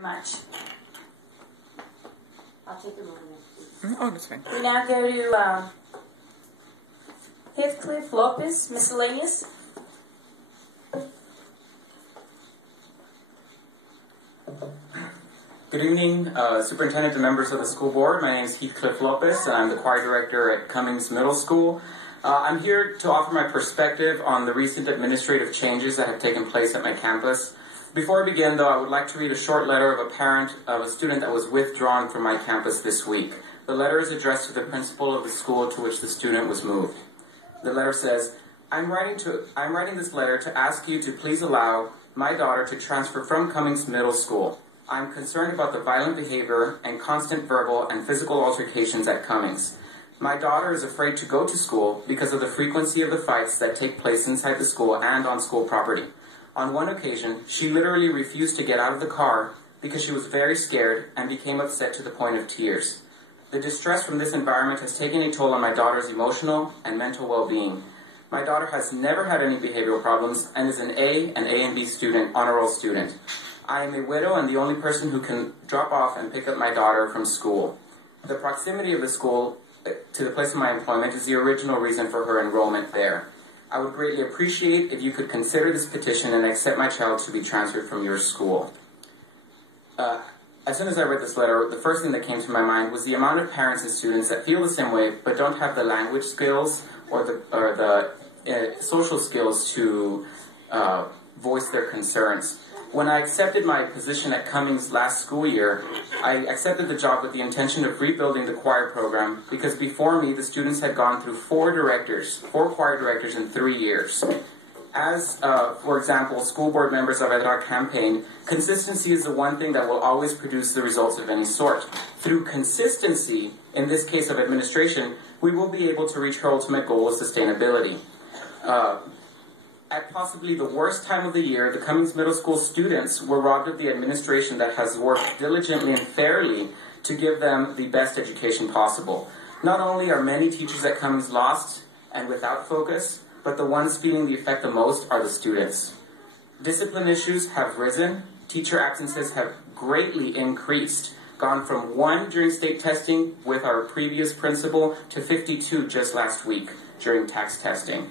Much. I'll take the roll next. Oh, that's fine. We now go to Heathcliff Lopez, miscellaneous. Good evening, Superintendent and members of the school board. My name is Heathcliff Lopez, and I'm the choir director at Cummings Middle School. I'm here to offer my perspective on the recent administrative changes that have taken place at my campus. Before I begin, though, I would like to read a short letter of a parent of a student that was withdrawn from my campus this week. The letter is addressed to the principal of the school to which the student was moved. The letter says, I'm writing this letter to ask you to please allow my daughter to transfer from Cummings Middle School. I'm concerned about the violent behavior and constant verbal and physical altercations at Cummings. My daughter is afraid to go to school because of the frequency of the fights that take place inside the school and on school property. On one occasion, she literally refused to get out of the car because she was very scared and became upset to the point of tears. The distress from this environment has taken a toll on my daughter's emotional and mental well-being. My daughter has never had any behavioral problems and is an A and B student, honor roll student. I am a widow and the only person who can drop off and pick up my daughter from school. The proximity of the school to the place of my employment is the original reason for her enrollment there. I would greatly appreciate if you could consider this petition and accept my child to be transferred from your school. As soon as I read this letter, the first thing that came to my mind was the amount of parents and students that feel the same way but don't have the language skills or the social skills to voice their concerns. When I accepted my position at Cummings last school year, I accepted the job with the intention of rebuilding the choir program because before me, the students had gone through four choir directors in 3 years. As, for example, school board members of our campaign, consistency is the one thing that will always produce the results of any sort. Through consistency, in this case of administration, we will be able to reach her ultimate goal of sustainability. At possibly the worst time of the year, the Cummings Middle School students were robbed of the administration that has worked diligently and fairly to give them the best education possible. Not only are many teachers at Cummings lost and without focus, but the ones feeling the effect the most are the students. Discipline issues have risen, teacher absences have greatly increased, gone from 1 during state testing with our previous principal to 52 just last week during tax testing.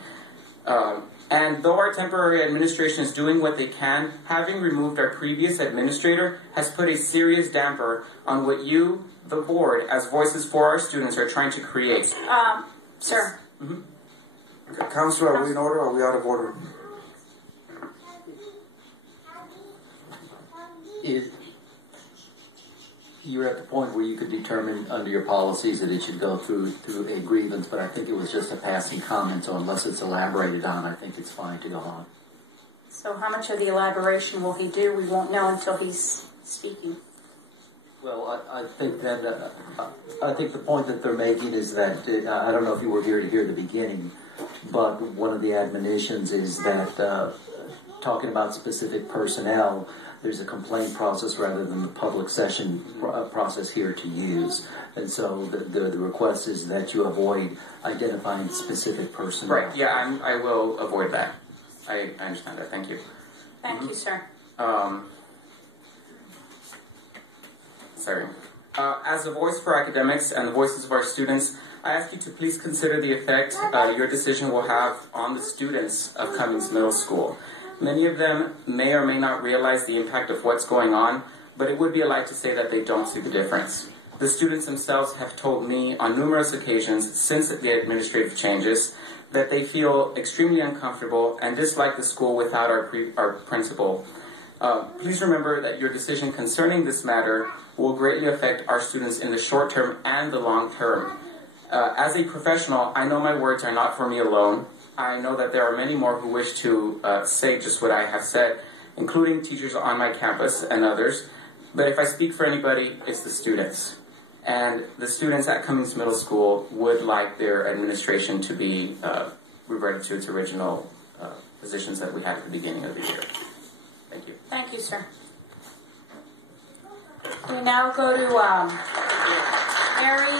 And though our temporary administration is doing what they can, having removed our previous administrator has put a serious damper on what you, the board, as voices for our students, are trying to create. Sir. Mm-hmm. Okay, Councilor, are we in order or are we out of order? You're at the point where you could determine under your policies that it should go through a grievance, but I think it was just a passing comment, so unless it's elaborated on, I think it's fine to go on. So how much of the elaboration will he do? We won't know until he's speaking. Well, I think that I think the point that they're making is that I don't know if you were here to hear the beginning, but one of the admonitions is that talking about specific personnel, there's a complaint process rather than the public session process here to use. And so the request is that you avoid identifying specific personnel. Right, yeah, I will avoid that. I understand that, thank you. Thank you, sir. Sorry. As a voice for academics and the voices of our students, I ask you to please consider the effect your decision will have on the students of Cummings Middle School. Many of them may or may not realize the impact of what's going on, but it would be a lie to say that they don't see the difference. The students themselves have told me on numerous occasions since the administrative changes that they feel extremely uncomfortable and dislike the school without our principal. Please remember that your decision concerning this matter will greatly affect our students in the short term and the long term. As a professional, I know my words are not for me alone. I know that there are many more who wish to say just what I have said, including teachers on my campus and others. But if I speak for anybody, it's the students. And the students at Cummings Middle School would like their administration to be reverted to its original positions that we had at the beginning of the year. Thank you. Thank you, sir. We now go to Mary